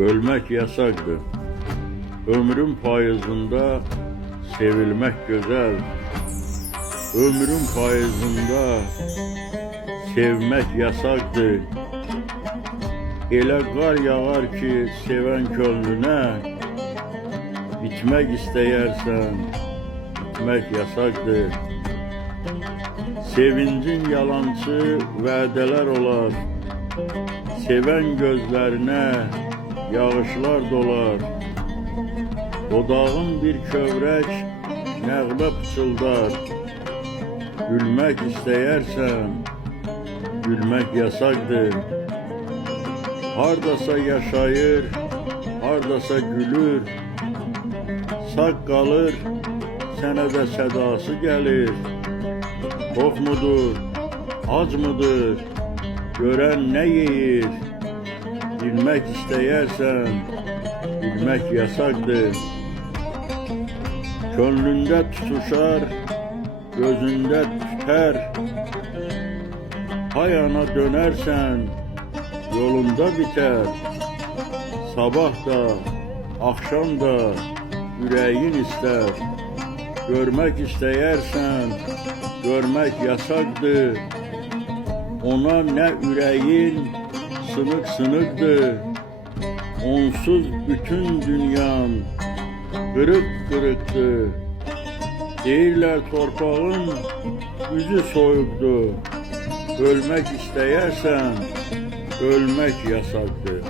Ölmek yasaktır. Ömrün payızında sevilmek güzel. Ömrün payızında sevmek yasaktır. Elə qar yağar ki seven könlüne, bitmek istəyərsən, bitmek yasaktır. Sevincin yalancı vədələr olar, seven gözlerine yağışlar dolar. Dodağın bir kövrək nəğmə pıçıldar. Gülmek istəyərsən, gülmek yasaktır. Hardasa yaşayır, hardasa gülür. Sağ qalır, sənə də sədası gəlir. Tox mudur, ac mıdır, görən nə yeyir? Bilmək istəyərsən, bilmək yasaktır. Könlündə tutuşar, gözündə tüter. Hayana dönersen yolunda biter. Sabah da, akşam da yüreğin ister. Görmek istəyərsən, görmek yasaktır. Ona ne yüreğin sınık sınıktır. Onsuz bütün dünyan kırık kırıktır. Deyirlər torpağın yüzü soyuktur. Ölmek istəyərsən, ölmek yasaktır.